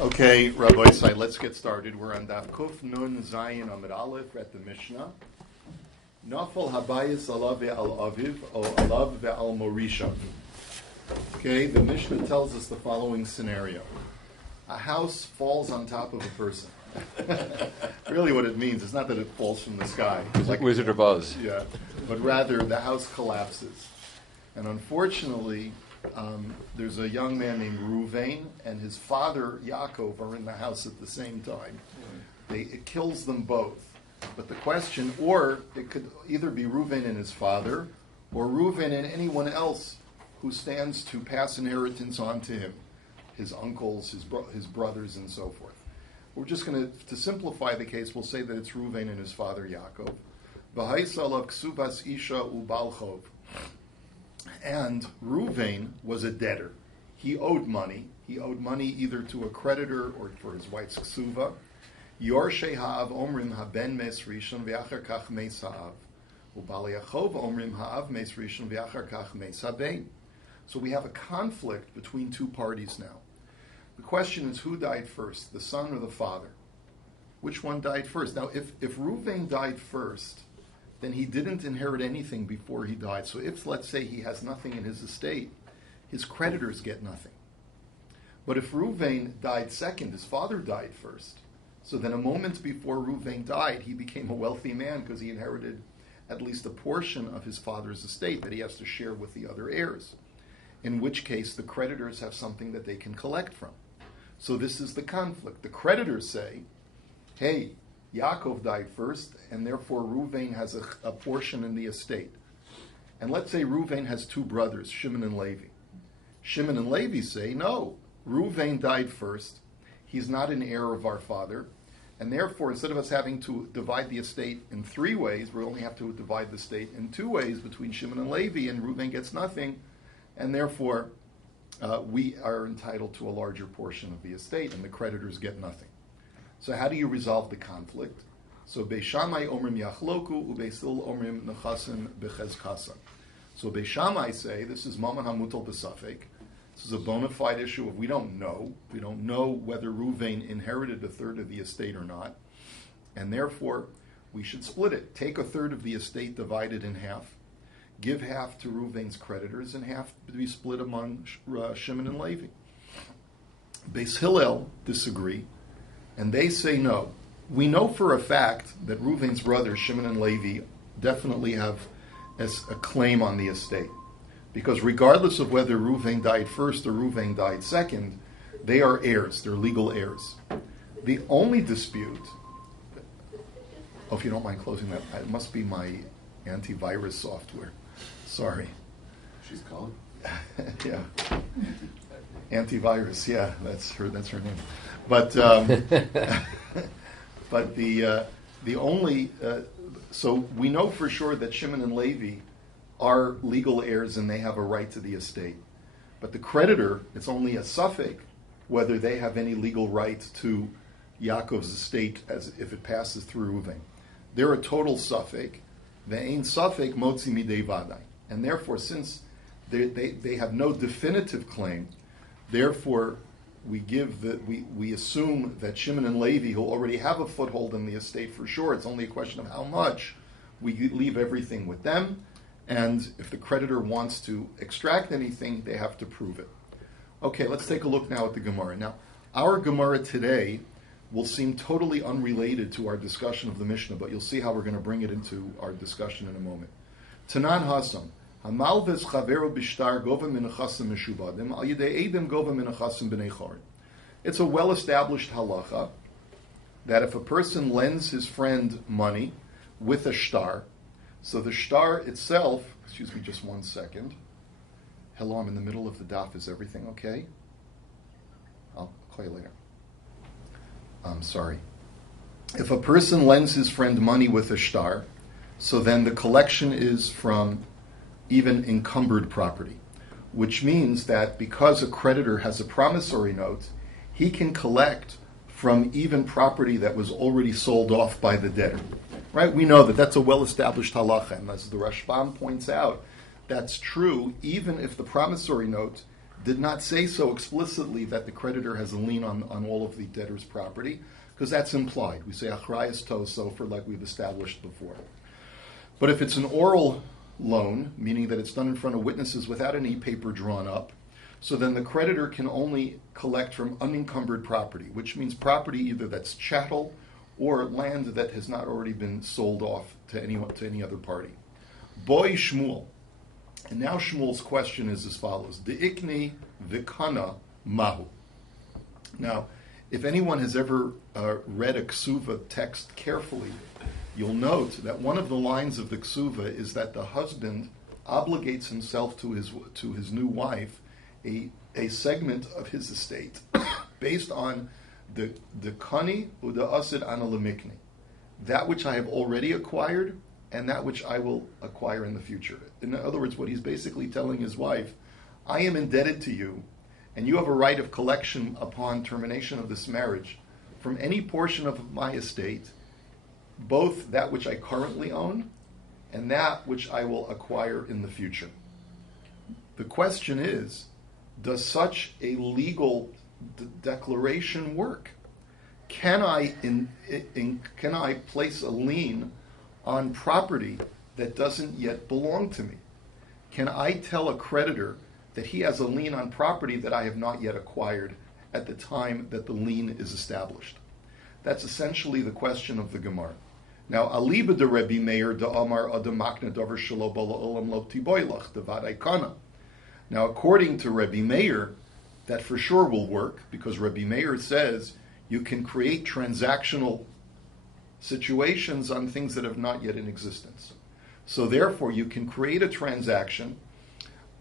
Okay, Rabbi Sai, let's get started. We're on Daf Kuf Nun Zayin Amid Aleph at the Mishnah. Nafal Habayis Alav Ve'al Aviv O Alav Ve'al Morisha. Okay, the Mishnah tells us the following scenario. A house falls on top of a person. Really what it means is not that it falls from the sky. It's like Wizard of Oz. Yeah, but rather the house collapses. And unfortunately, there's a young man named Ruvain and his father Yaakov are in the house at the same time. It kills them both. But the question, or it could either be Ruvain and his father, or Ruvain and anyone else who stands to pass inheritance on to him, his uncles, his brothers, and so forth. We're just going to simplify the case, we'll say that it's Ruvain and his father Yaakov. V'haisalav ksubas isha ubalchov. And Ruvain was a debtor. He owed money. He owed money either to a creditor or for his wife's ksuva. Yorshei ha'av omrim haben mes rishon v'achar kach mes ha'av. Ubali achov omrim ha'av mes rishon v'achar kach mes ha'bein. So we have a conflict between two parties now. The question is, who died first, the son or the father? Which one died first? Now, if Ruvain died first, then he didn't inherit anything before he died. So if, let's say, he has nothing in his estate, his creditors get nothing. But if Ruvain died second, his father died first. So then a moment before Ruvain died, he became a wealthy man because he inherited at least a portion of his father's estate that he has to share with the other heirs. In which case, the creditors have something that they can collect from. So this is the conflict. The creditors say, hey, Yaakov died first, and therefore Ruvain has a portion in the estate. And let's say Ruvain has two brothers, Shimon and Levi. Shimon and Levi say, no, Ruvain died first. He's not an heir of our father. And therefore, instead of us having to divide the estate in three ways, we only have to divide the estate in two ways between Shimon and Levi, and Ruvain gets nothing. And therefore, we are entitled to a larger portion of the estate, and the creditors get nothing. So how do you resolve the conflict? So Beis Shammai omrim yachloku, ubeis Hillel omrim nechasim bechezkasan. So Beis Shammai say this is maman hamutal b'safek. This is a bona fide issue of we don't know. We don't know whether Ruvain inherited a third of the estate or not, and therefore we should split it. Take a third of the estate, divide it in half, give half to Ruvain's creditors, and half to be split among Shimon and Levi. Beis Hillel disagree. And they say no. We know for a fact that Ruvain's brothers, Shimon and Levi, definitely have a claim on the estate. Because regardless of whether Ruvain died first or Ruvain died second, they are heirs, they're legal heirs. The only dispute, if you don't mind closing that, it must be my antivirus software. Sorry. She's calling? Yeah. Antivirus, yeah, that's her name. But but the only so we know for sure that Shimon and Levi are legal heirs and they have a right to the estate. But the creditor, it's only a suffix whether they have any legal right to Yaakov's estate as if it passes through Ruvain. They're a total suffix. Ve'ein suffix motzi midei vadai, and therefore since they have no definitive claim. Therefore, we assume that Shimon and Levi, who already have a foothold in the estate for sure, it's only a question of how much, we leave everything with them, and if the creditor wants to extract anything, they have to prove it. Okay, let's take a look now at the Gemara. Now, our Gemara today will seem totally unrelated to our discussion of the Mishnah, but you'll see how we're going to bring it into our discussion in a moment. Tanan Hasam. Hamalves chavero bishtar gova minachasim mishubadim al yedei edim gova minachasim b'nei char. It's a well-established halacha that if a person lends his friend money with a shtar, so the shtar itself, excuse me just 1 second. Hello, I'm in the middle of the daf. Is everything okay? I'll call you later. I'm sorry. If a person lends his friend money with a shtar, so then the collection is from even encumbered property, which means that because a creditor has a promissory note, he can collect from even property that was already sold off by the debtor. Right? We know that that's a well-established halacha, and as the Rashbam points out, that's true even if the promissory note did not say so explicitly that the creditor has a lien on all of the debtor's property, because that's implied. We say achrayas to sofer, like we've established before. But if it's an oral loan, meaning that it's done in front of witnesses without any paper drawn up, so then the creditor can only collect from unencumbered property, which means property either that's chattel or land that has not already been sold off to any other party. Boy Shmuel. And now Shmuel's question is as follows: De'ikni v'kana mahu. Now, if anyone has ever read a ksuva text carefully, you'll note that one of the lines of the ksuva is that the husband obligates himself to his new wife a segment of his estate based on the kani u'da asid analemikni, that which I have already acquired and that which I will acquire in the future. In other words, what he's basically telling his wife, I am indebted to you, and you have a right of collection upon termination of this marriage from any portion of my estate, both that which I currently own and that which I will acquire in the future. The question is, does such a legal declaration work? Can I place a lien on property that doesn't yet belong to me? Can I tell a creditor that he has a lien on property that I have not yet acquired at the time that the lien is established? That's essentially the question of the Gemara. Now, aliba de Rabbi Meir de Amar adamakna davar shelo bala olam lo tiboylach devadai kana. Now, according to Rabbi Meir, that for sure will work, because Rabbi Meir says you can create transactional situations on things that have not yet in existence. So therefore, you can create a transaction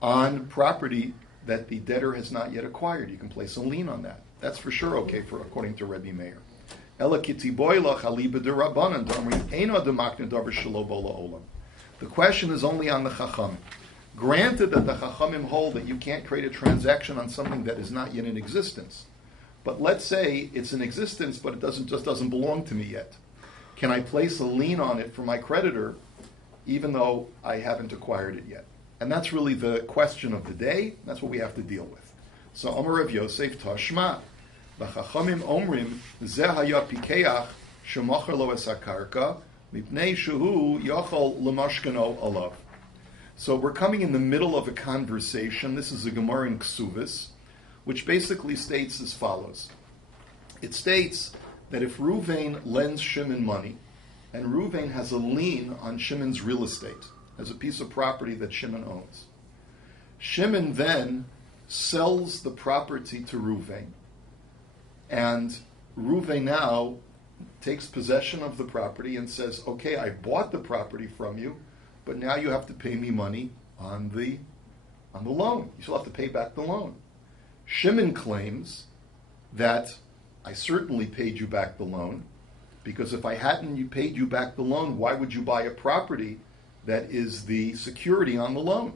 on property that the debtor has not yet acquired. You can place a lien on that. That's for sure okay according to Rabbi Meir. The question is only on the Chacham. Granted that the Chachamim hold that you can't create a transaction on something that is not yet in existence, but let's say it's in existence, but it doesn't belong to me yet. Can I place a lien on it for my creditor, even though I haven't acquired it yet? And that's really the question of the day. That's what we have to deal with. So Amar Rav Yosef Tashma, v'chachamim omrim zeh haya pikeach shemocher lo es hakarka mipnei shehu yachol lemashkano alav. So we're coming in the middle of a conversation. This is a Gemara in Ksuvis, which basically states as follows. It states that if Ruvain lends Shimon money, and Ruvain has a lien on Shimon's real estate, as a piece of property that Shimon owns, Shimon then sells the property to Ruvain, and Ruvain now takes possession of the property and says, okay, I bought the property from you, but now you have to pay me money on the loan. You still have to pay back the loan. Shimon claims that I certainly paid you back the loan, because if I hadn't paid you back the loan, why would you buy a property that is the security on the loan?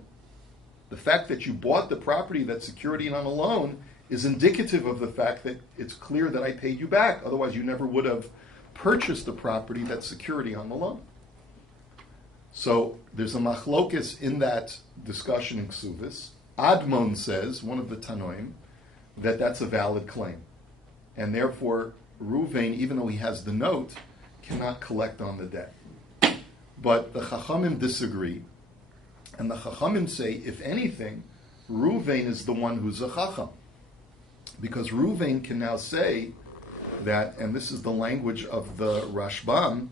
The fact that you bought the property that's security on the loan is indicative of the fact that it's clear that I paid you back. Otherwise, you never would have purchased the property that's security on the loan. So there's a machlokes in that discussion in Ksuvis. Admon says, one of the Tanoim, that that's a valid claim. And therefore, Ruvain, even though he has the note, cannot collect on the debt. But the Chachamim disagree. And the Chachamim say, if anything, Ruvain is the one who's a Chacham. Because Ruvain can now say that, and this is the language of the Rashbam,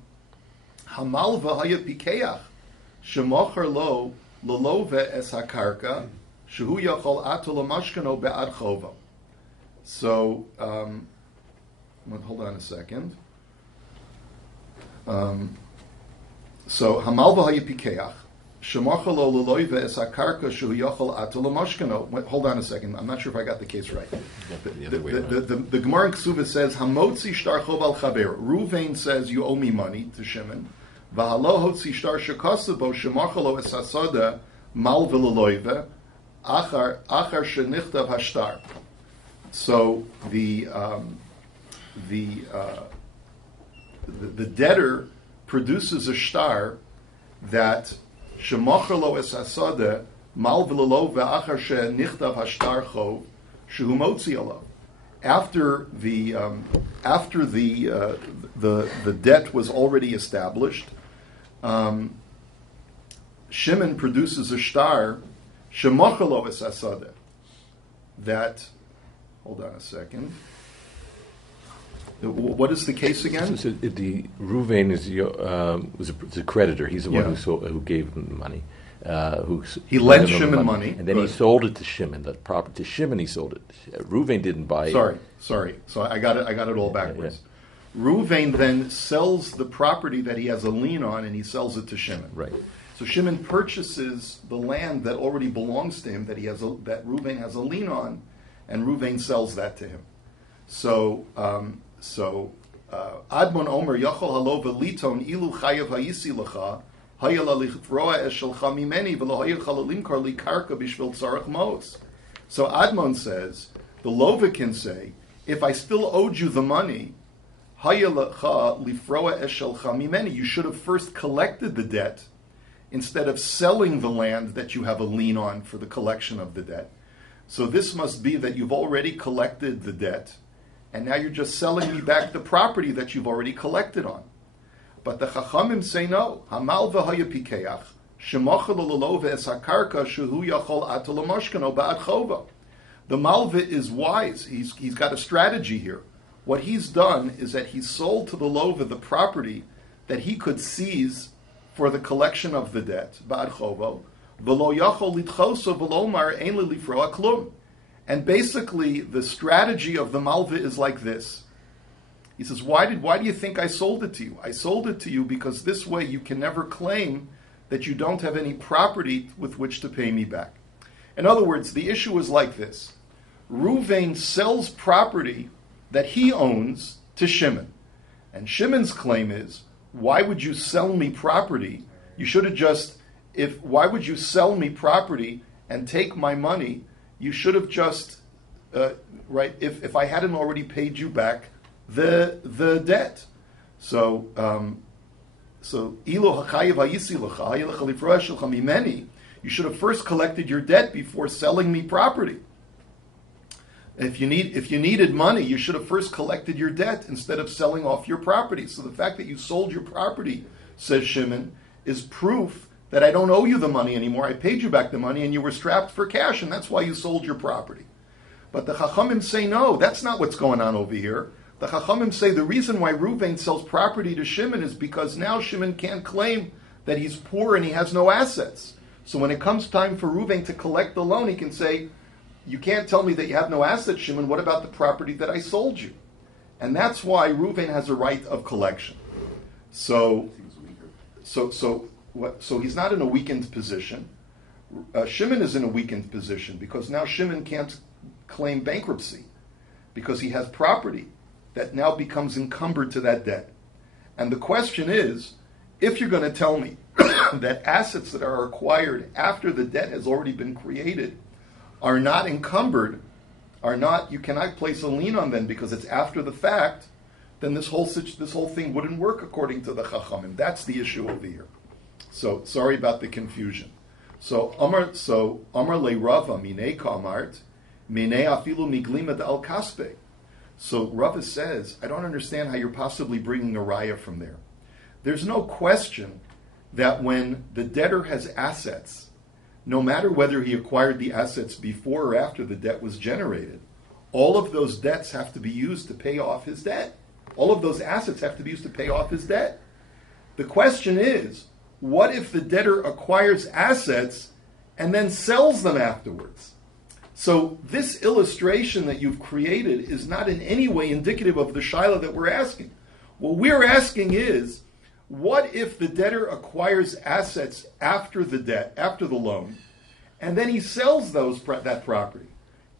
Hamalva haya pikeach, shemocher lo lolove es hakarka, shehu yachol ato lamashkano be'ad chova. So, hold on a second. So, Hamalva haya pikeach, shemocher lo lolove es hakarka, shehu yachol ato lamashkano. Hold on a second. I'm not sure if I got the case right. The Gemara in Ksuva says, Hamotzi shtar chov al chaver. Ruvain says, you owe me money to Shimon. V'halo hotzi shtar shekasabo shemachalo es hasada mal v'leloive achar shenichtav hashtar. So the debtor produces a shtar that shemachalo es hasada Mal v'lelo ve'achar she'nichtav hashtar chov shehu motzi alav. After the debt was already established, Shimon produces a shtar shemachalo es asadeh. That, hold on a second. What is the case again? So the Reuven was a creditor. He's the one who gave him the money. He lent Shimon money, and then he sold it to Shimon. That property to Shimon, he sold it. Reuven didn't buy it. Sorry. So I got it all backwards. Yeah. Reuven then sells the property that he has a lien on, and he sells it to Shimon. Right. So Shimon purchases the land that already belongs to him, that Reuven has a lien on, and Reuven sells that to him. So Admon Omer Yachol Halo Veliton Ilu Chayav Hayisi Lecha Hayala Lichroa Eshelcha Mimeni Velo Hayachal Limkar Li Karka Bishvil Tzarach Mos. So Admon says the Lova can say, if I still owed you the money, Hayalacha Lifroa Eshelcha Mimeni, you should have first collected the debt instead of selling the land that you have a lien on for the collection of the debt. So this must be that you've already collected the debt, and now you're just selling me back the property that you've already collected on. But the Chachamim say no. Hamal v'haya pikeach, shemachal l'lova es hakarka shehu yachol atal mashkano ba'ad chova. The Malva is wise. He's got a strategy here. What he's done is that he sold to the Lova the property that he could seize for the collection of the debt, ba'ad chovo, v'lo yachol litchoso v'lomar ein lifroa klum. And basically, the strategy of the Malva is like this. He says, why do you think I sold it to you? I sold it to you because this way you can never claim that you don't have any property with which to pay me back. In other words, the issue is like this. Reuven sells property that he owns to Shimon. And Shimon's claim is, why would you sell me property? You should have just, why would you sell me property and take my money? You should have just, if I hadn't already paid you back the debt. So ilo hachayev hayisi lecha hayelech lifroa shelcha mimeni. You should have first collected your debt before selling me property. If you needed money, you should have first collected your debt instead of selling off your property. So the fact that you sold your property, says Shimon, is proof that I don't owe you the money anymore. I paid you back the money and you were strapped for cash, and that's why you sold your property. But the Chachamim say, no, that's not what's going on over here. The Chachamim say the reason why Reuven sells property to Shimon is because now Shimon can't claim that he's poor and he has no assets. So when it comes time for Reuven to collect the loan, he can say, you can't tell me that you have no assets, Shimon. What about the property that I sold you? And that's why Reuven has a right of collection. So he's not in a weakened position. Shimon is in a weakened position because now Shimon can't claim bankruptcy because he has property that now becomes encumbered to that debt. And the question is, if you're going to tell me that assets that are acquired after the debt has already been created are not encumbered, you cannot place a lien on them because it's after the fact, then this whole thing wouldn't work according to the Chachamim. That's the issue over here. So sorry about the confusion. So Amar le Rava minei kamart minei afilu miglimat al kaspe. So Rava says, I don't understand how you're possibly bringing a raya from there. There's no question that when the debtor has assets, no matter whether he acquired the assets before or after the debt was generated, all of those debts have to be used to pay off his debt. All of those assets have to be used to pay off his debt. The question is, what if the debtor acquires assets and then sells them afterwards? So this illustration that you've created is not in any way indicative of the shaila that we're asking. What we're asking is, what if the debtor acquires assets after the debt, after the loan, and then he sells that property?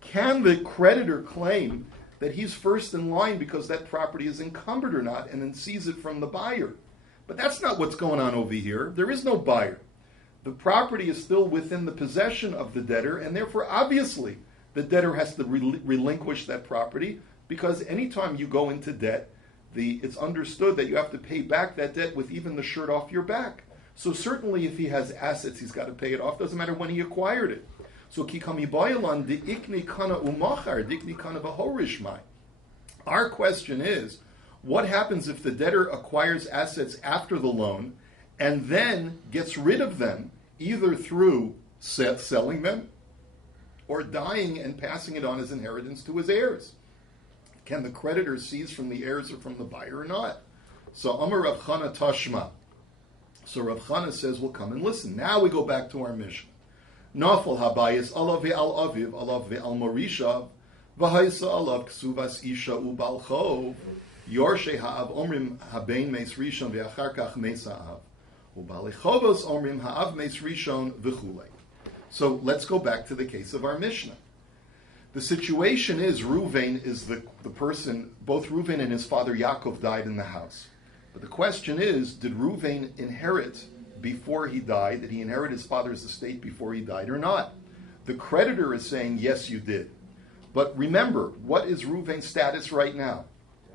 Can the creditor claim that he's first in line because that property is encumbered or not, and then seize it from the buyer? But that's not what's going on over here. There is no buyer. The property is still within the possession of the debtor, and therefore, obviously, the debtor has to relinquish that property, because anytime you go into debt, it's understood that you have to pay back that debt with even the shirt off your back. So certainly if he has assets, he's got to pay it off. Doesn't matter when he acquired it. So kikami boyalan de ikni kana umachar, dikni kana bahorishmai. Our question is, what happens if the debtor acquires assets after the loan and then gets rid of them, either through selling them or dying and passing it on as inheritance to his heirs? Can the creditor seize from the heirs or from the buyer or not? So Amar Rav Chana Tashma. So Rav Chana says, well, come and listen. Now we go back to our Mishnah. Nafal habayis alav ve'al aviv, alav ve'al morishav, v'haisa alav ksuvas isha ubal chov, yorshe ha'av omrim habein meis rishon ve'achar kach meis ha'av, ubal chovos omrim ha'av meis rishon v'chulei. So let's go back to the case of our Mishnah. The situation is Reuven is the person, both Reuven and his father Yaakov died in the house. But the question is, did Reuven inherit before he died? Did he inherit his father's estate before he died or not? The creditor is saying, yes, you did. But remember, what is Reuven's status right now?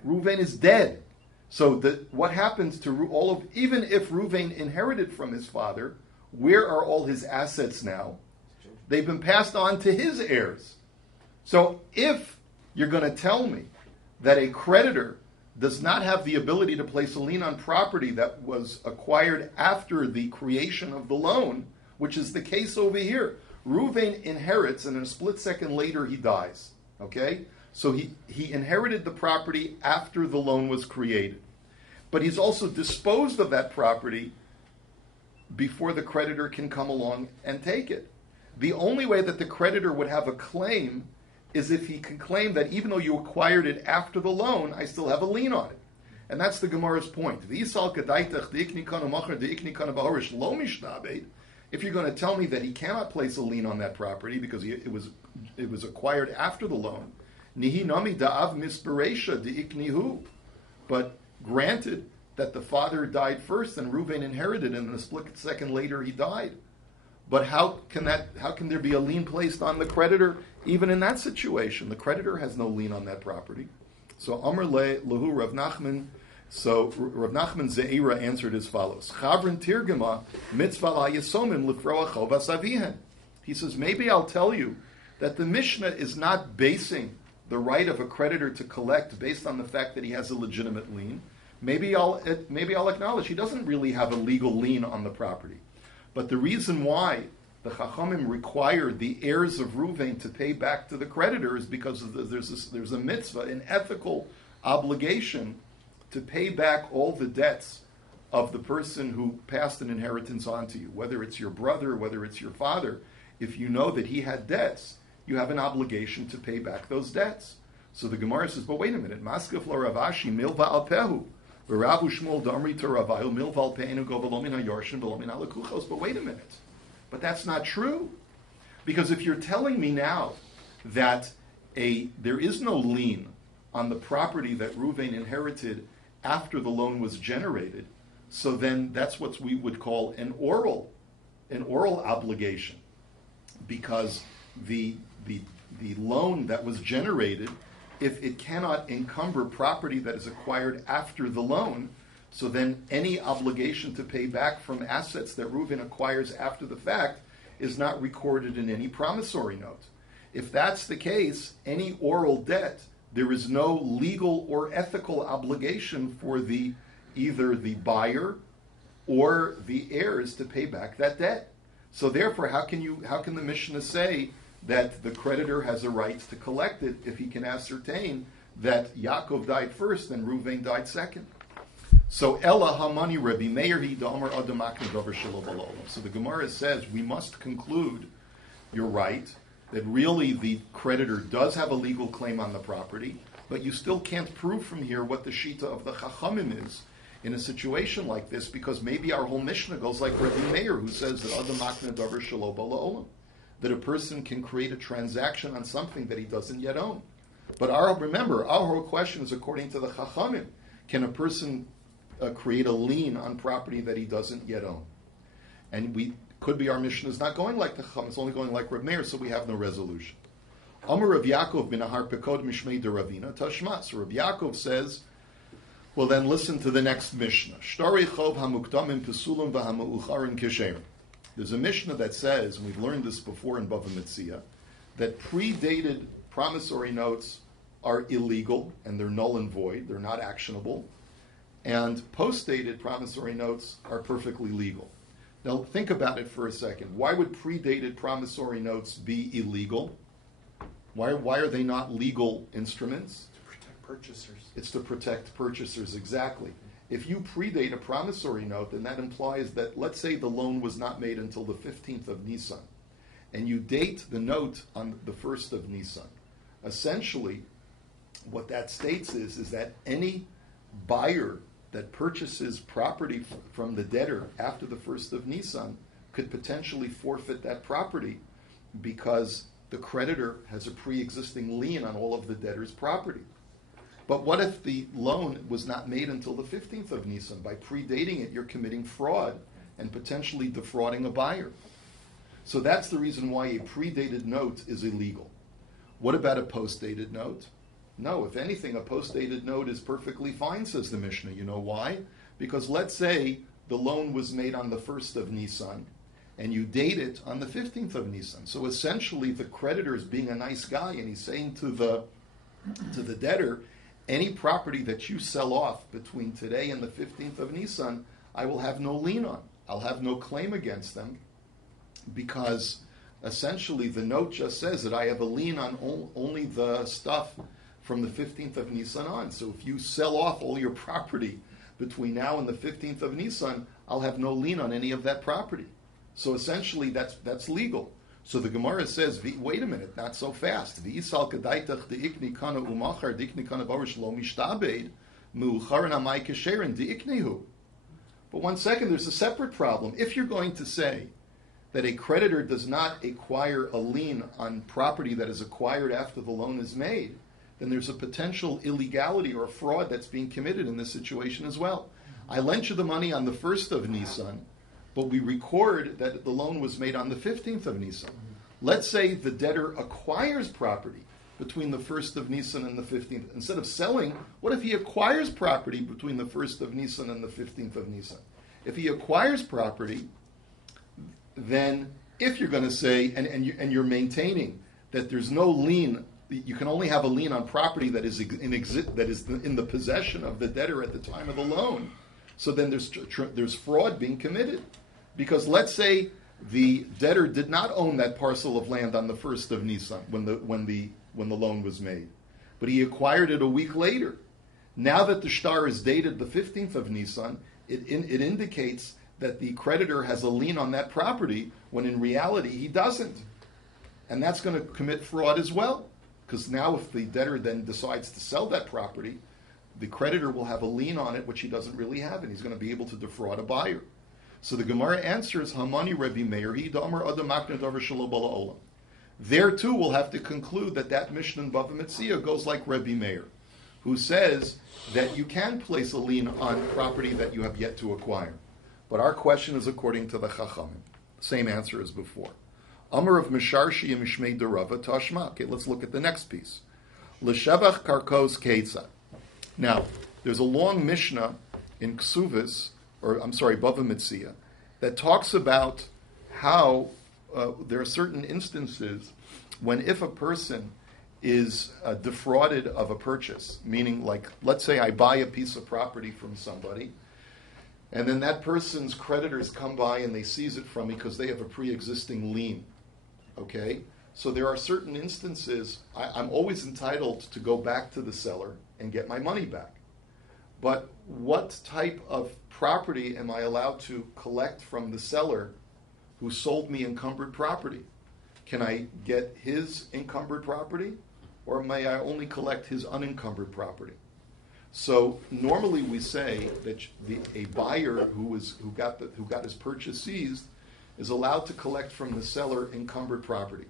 Reuven is dead. So what happens to even if Reuven inherited from his father, where are all his assets now? They've been passed on to his heirs. So if you're going to tell me that a creditor does not have the ability to place a lien on property that was acquired after the creation of the loan, which is the case over here, Reuven inherits and in a split second later he dies. Okay? So he inherited the property after the loan was created. But he's also disposed of that property before the creditor can come along and take it. The only way that the creditor would have a claim is if he can claim that even though you acquired it after the loan, I still have a lien on it. And that's the Gemara's point. If you're going to tell me that he cannot place a lien on that property because it was acquired after the loan, but granted that the father died first and Reuven inherited and a split second later he died. But how can there be a lien placed on the creditor even in that situation? The creditor has no lien on that property. So Amar Lahu Rav Nachman. So Rav Nachman Zeira answered as follows: Chavrin Tirgema Mitzvah Yasomim Lifroa Chovas Avihen. He says, maybe I'll tell you that the Mishnah is not basing the right of a creditor to collect based on the fact that he has a legitimate lien. Maybe I'll acknowledge he doesn't really have a legal lien on the property. But the reason why the Chachamim required the heirs of Reuven to pay back to the creditor is because there's a mitzvah, an ethical obligation to pay back all the debts of the person who passed an inheritance on to you, whether it's your brother, whether it's your father. If you know that he had debts, you have an obligation to pay back those debts. So the Gemara says, but wait a minute, Maskef lo Ravashi milva al pehu. But wait a minute. But that's not true. Because if you're telling me now that there is no lien on the property that Reuven inherited after the loan was generated, so then that's what we would call an oral obligation. Because the loan that was generated, if it cannot encumber property that is acquired after the loan, so then any obligation to pay back from assets that Reuven acquires after the fact is not recorded in any promissory note. If that's the case, any oral debt, there is no legal or ethical obligation for either the buyer or the heirs to pay back that debt. So therefore, how can the Mishnah say that the creditor has a right to collect it if he can ascertain that Yaakov died first and Reuven died second? So Ella Hamani Rabbi Meir hi Damar Adamakna Dover Shelo B'Lolam. So the Gemara says we must conclude, you're right, that really the creditor does have a legal claim on the property, but you still can't prove from here what the shita of the Chachamim is in a situation like this, because maybe our whole Mishnah goes like Rabbi Meir, who says that Adamakna Dover Shelo B'Lolam, that a person can create a transaction on something that he doesn't yet own. But remember, our whole question is according to the Chachamim. Can a person create a lien on property that he doesn't yet own? And could be our Mishnah is not going like the Chacham, it's only going like Reb Meir, so we have no resolution. Amar Rav Yaakov bin Ahar Pekod Mishmei de Ravina Tashma. So Rav Yaakov says, Well, then listen to the next Mishnah. Shtarei chov hamukdamim pesulim v'hamaucharim kisherim. There's a Mishnah that says, and we've learned this before in Bava Basra, that predated promissory notes are illegal and they're null and void, they're not actionable, and post-dated promissory notes are perfectly legal. Now think about it for a second. Why would predated promissory notes be illegal? Why are they not legal instruments? To protect purchasers. It's to protect purchasers, exactly. If you predate a promissory note, then that implies that, let's say the loan was not made until the 15th of Nisan, and you date the note on the 1st of Nisan. Essentially, what that states is that any buyer that purchases property from the debtor after the 1st of Nisan could potentially forfeit that property because the creditor has a pre-existing lien on all of the debtor's property. But what if the loan was not made until the 15th of Nisan? By predating it, you're committing fraud and potentially defrauding a buyer. So that's the reason why a predated note is illegal. What about a post-dated note? No, if anything, a post-dated note is perfectly fine, says the Mishnah. You know why? Because let's say the loan was made on the 1st of Nisan, and you date it on the 15th of Nisan. So essentially, the creditor is being a nice guy, and he's saying to the debtor, any property that you sell off between today and the 15th of Nisan, I will have no lien on. I'll have no claim against them, because essentially the note just says that I have a lien on only the stuff from the 15th of Nisan on. So if you sell off all your property between now and the 15th of Nisan, I'll have no lien on any of that property. So essentially that's legal. So the Gemara says, wait a minute, not so fast. But one second, there's a separate problem. If you're going to say that a creditor does not acquire a lien on property that is acquired after the loan is made, then there's a potential illegality or fraud that's being committed in this situation as well. I lent you the money on the 1st of Nisan, but we record that the loan was made on the 15th of Nisan. Let's say the debtor acquires property between the 1st of Nisan and the 15th. Instead of selling, what if he acquires property between the 1st of Nisan and the 15th of Nisan? If he acquires property, then if you're going to say, and you're maintaining that there's no lien, you can only have a lien on property that is in the possession of the debtor at the time of the loan, so then there's fraud being committed. Because let's say the debtor did not own that parcel of land on the 1st of Nisan when the loan was made, but he acquired it a week later. Now that the shtar is dated the 15th of Nisan, it indicates that the creditor has a lien on that property when in reality he doesn't. And that's going to commit fraud as well. Because now if the debtor then decides to sell that property, the creditor will have a lien on it, which he doesn't really have, and he's going to be able to defraud a buyer. So the Gemara answers, Hamani Rabbi Meir, there too we'll have to conclude that Mishnah in Bava Basra goes like Rabbi Meir, who says that you can place a lien on property that you have yet to acquire. But our question is according to the Chachamim. Same answer as before. Amar of Misharshi and Mishmei Derava Tashma. Okay, let's look at the next piece. L'shevach karkos keitza. Now, there's a long Mishnah in Bava Basra, that talks about how there are certain instances when if a person is defrauded of a purchase, meaning like, let's say I buy a piece of property from somebody, and then that person's creditors come by and they seize it from me because they have a pre-existing lien. Okay? So there are certain instances, I'm always entitled to go back to the seller and get my money back. But what type of property am I allowed to collect from the seller who sold me encumbered property? Can I get his encumbered property, or may I only collect his unencumbered property? So normally we say that a buyer who got his purchase seized is allowed to collect from the seller encumbered property.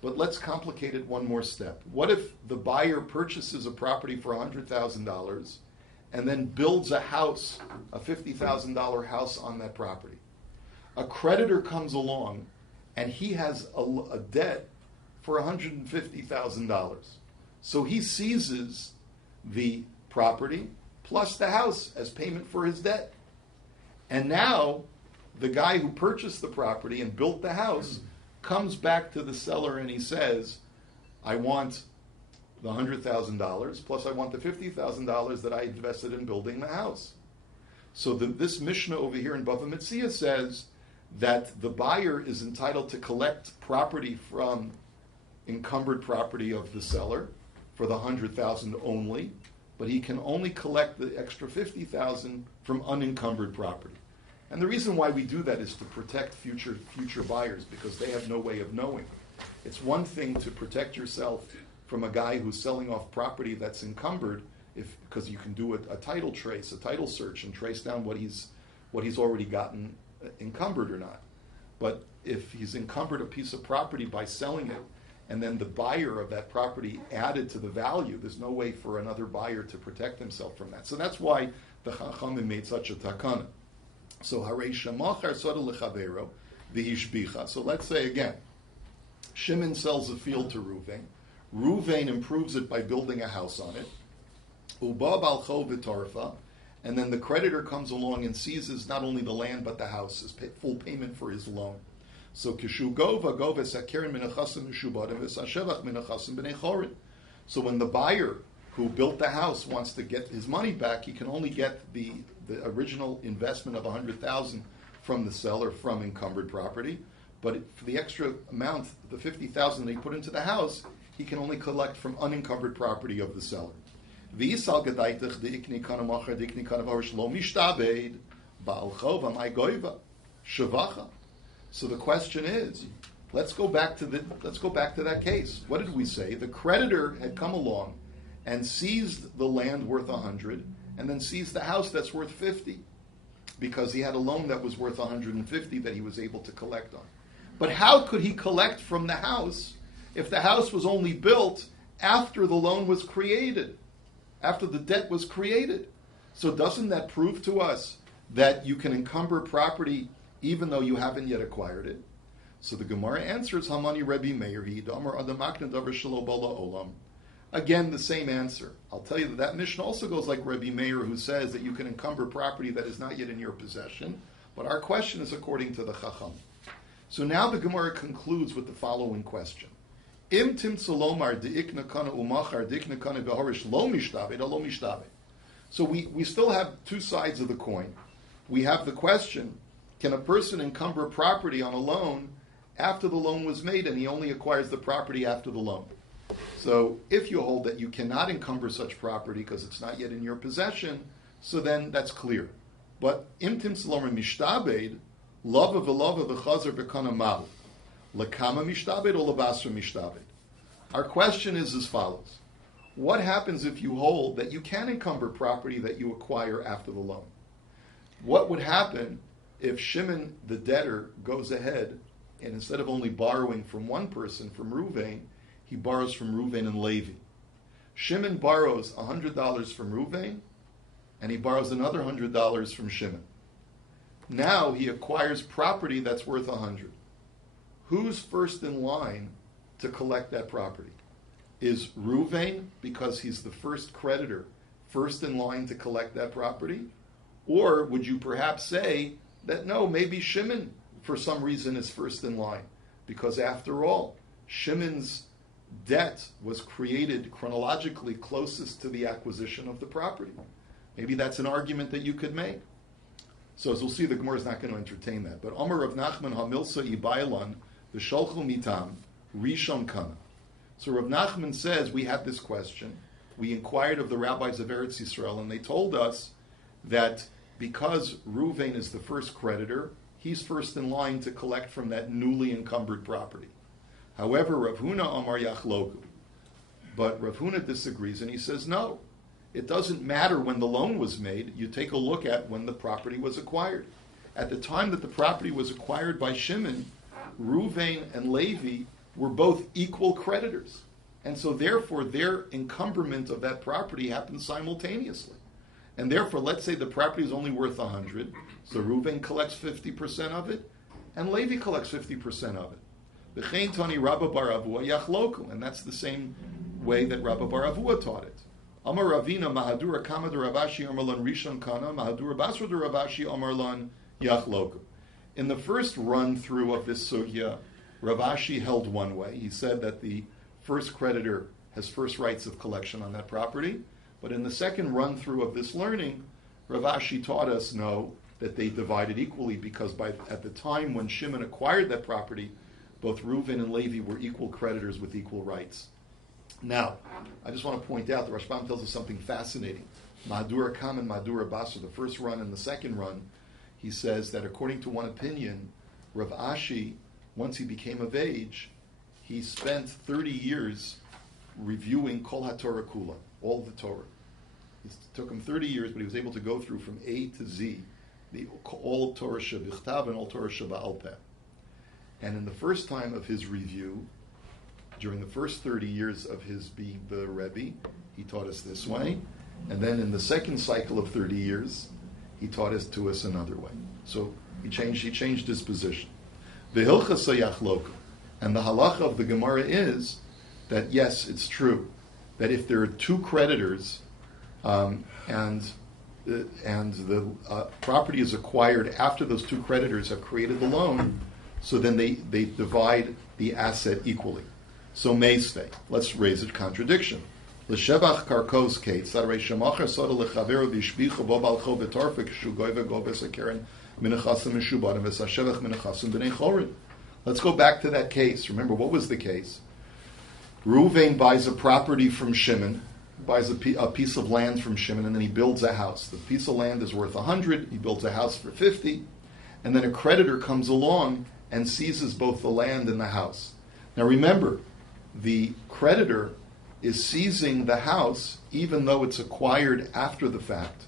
But let's complicate it one more step. What if the buyer purchases a property for $100,000 and then builds a house, a $50,000 house on that property? A creditor comes along and he has a debt for $150,000. So he seizes the property plus the house as payment for his debt. And now, the guy who purchased the property and built the house comes back to the seller and he says, I want the $100,000 plus I want the $50,000 that I invested in building the house. So this Mishnah over here in Bava Basra says that the buyer is entitled to collect property from encumbered property of the seller for the $100,000 only, but he can only collect the extra $50,000 from unencumbered property. And the reason why we do that is to protect future buyers, because they have no way of knowing. It's one thing to protect yourself from a guy who's selling off property that's encumbered, because you can do a title trace, a title search, and trace down what he's already gotten encumbered or not. But if he's encumbered a piece of property by selling it, and then the buyer of that property added to the value, there's no way for another buyer to protect himself from that. So that's why the Chachamim made such a takana. So Hareisha Machar Soda Lechavero V'Hishbicha. So let's say again, Shimon sells a field to Ruvain. Ruvain improves it by building a house on it. Uba Balcho V'Torfa. And then the creditor comes along and seizes not only the land but the house as full payment for his loan. So Kishu Gova Gova Sakerin Minachasim Mishubadim V'Sashevach Minachasim B'nei Chorin. So when the buyer who built the house wants to get his money back, he can only get the original investment of $100,000 from the seller from encumbered property, but for the extra amount, the $50,000 they put into the house, he can only collect from unencumbered property of the seller. So the question is, let's go back to that case. What did we say? The creditor had come along and seized the land worth 100, and then seized the house that's worth 50, because he had a loan that was worth 150 that he was able to collect on. But how could he collect from the house if the house was only built after the loan was created, after the debt was created? So doesn't that prove to us that you can encumber property even though you haven't yet acquired it? So the Gemara answers, Hamani Rabbi Meir, Damar Adamakna Davar Shelo Bala Olam. Again, the same answer. I'll tell you that Mishnah also goes like Rabbi Meir, who says that you can encumber property that is not yet in your possession. But our question is according to the Chacham. So now the Gemara concludes with the following question. Im tim tzolomar de'ikna kana umachar de'ikna kana behorish lo mishtabed lo mishtabed. So we still have two sides of the coin. We have the question, can a person encumber property on a loan after the loan was made and he only acquires the property after the loan? So if you hold that you cannot encumber such property because it's not yet in your possession, so then that's clear. But imtim salomar mishtabed, lava v'lava v'chazer b'kana mal, lekama mishtabed or lebasra mishtabed. Our question is as follows. What happens if you hold that you can encumber property that you acquire after the loan? What would happen if Shimon, the debtor, goes ahead and instead of only borrowing from one person, from Ruvain, he borrows from Ruvain and Levi? Shimon borrows $100 from Ruvain, and he borrows another $100 from Shimon. Now he acquires property that's worth $100. Who's first in line to collect that property? Is Ruvain, because he's the first creditor, first in line to collect that property? Or would you perhaps say that no, maybe Shimon, for some reason, is first in line? Because after all, Shimon's debt was created chronologically closest to the acquisition of the property. Maybe that's an argument that you could make. So as we'll see, the Gemara is not going to entertain that. But Omer Rav Nachman Hamilsa Ibailan, the Sholchu Mitam, Rishon Kana. So Rav Nachman says, we had this question. We inquired of the rabbis of Eretz Yisrael, and they told us that because Ruvain is the first creditor, he's first in line to collect from that newly encumbered property. However, Rav Huna Amar Yachloku. But Rav Huna disagrees, and he says, no, it doesn't matter when the loan was made. You take a look at when the property was acquired. At the time that the property was acquired by Shimon, Ruvain and Levi were both equal creditors. And so therefore, their encumberment of that property happened simultaneously. And therefore, let's say the property is only worth 100, so Ruvain collects 50% of it, and Levi collects 50% of it. V'chein tani Rabba bar Avua yachloku, and that's the same way that Rabba bar Avua taught it. Amar Ravina Mahadura Kama de Ravashi Amarlan Rishon Kana Mahadura Basra de Ravashi Amarlan Yachloku. In the first run through of this sugya, Ravashi held one way. He said that the first creditor has first rights of collection on that property. But in the second run through of this learning, Ravashi taught us no, that they divided equally, because at the time when Shimon acquired that property, both Reuven and Levi were equal creditors with equal rights. Now, I just want to point out that Rashbam tells us something fascinating. Madura Kam and Madura Basra, the first run and the second run, he says that according to one opinion, Rav Ashi, once he became of age, he spent 30 years reviewing Kol HaTorah Kula, all of the Torah. It took him 30 years, but he was able to go through from A to Z, all Torah Shebichtav and all Torah Sheba'al Peh. And in the first time of his review, during the first 30 years of his being the Rebbe, he taught us this way. And then in the second cycle of 30 years, he taught us to us another way. So he changed his position. V'hilcha sayachloka. And the halacha of the Gemara is that, yes, it's true, that if there are two creditors and the property is acquired after those two creditors have created the loan, so then they divide the asset equally. So meisvei, let's raise a contradiction. L'shevach karkos kate sarei shemacher soda lechaveru v'ishbichu bo balcho betorfik shugoyve go besakeren minachasim mishubadim v'sashevach minachasim b'nei chorin. Let's go back to that case. Remember, what was the case? Reuven buys a property from Shimon, buys a piece of land from Shimon, and then he builds a house. The piece of land is worth 100, he builds a house for 50, and then a creditor comes along and seizes both the land and the house. Now remember, the creditor is seizing the house even though it's acquired after the fact.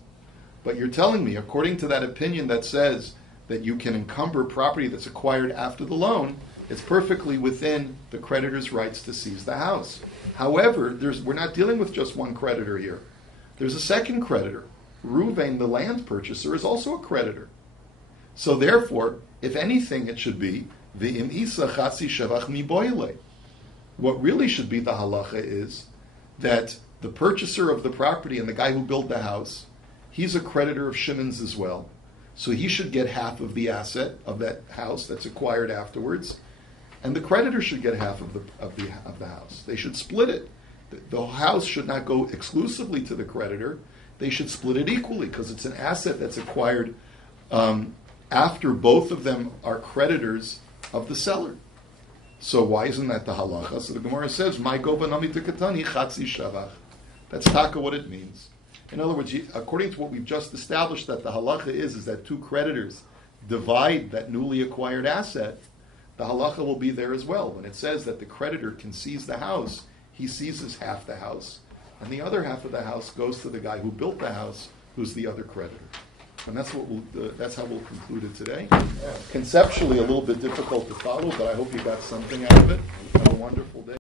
But you're telling me, according to that opinion that says that you can encumber property that's acquired after the loan, it's perfectly within the creditor's rights to seize the house. However, we're not dealing with just one creditor here. There's a second creditor. Reuven, the land purchaser, is also a creditor. So therefore, if anything, it should be v'im isa chatzi shevach mi boile. What really should be the halacha is that the purchaser of the property and the guy who built the house, he's a creditor of Shimon's as well. So he should get half of the asset of that house that's acquired afterwards, and the creditor should get half of the house. They should split it. The house should not go exclusively to the creditor. They should split it equally, because it's an asset that's acquired after both of them are creditors of the seller. So why isn't that the halacha? So the Gemara says, "My gova nami tekatani chatzi shavach." That's taka what it means. In other words, according to what we've just established, that the halacha is that two creditors divide that newly acquired asset, the halacha will be there as well. When it says that the creditor can seize the house, he seizes half the house, and the other half of the house goes to the guy who built the house, who's the other creditor. And that's how we'll conclude it today. Conceptually, a little bit difficult to follow, but I hope you got something out of it. Have a wonderful day.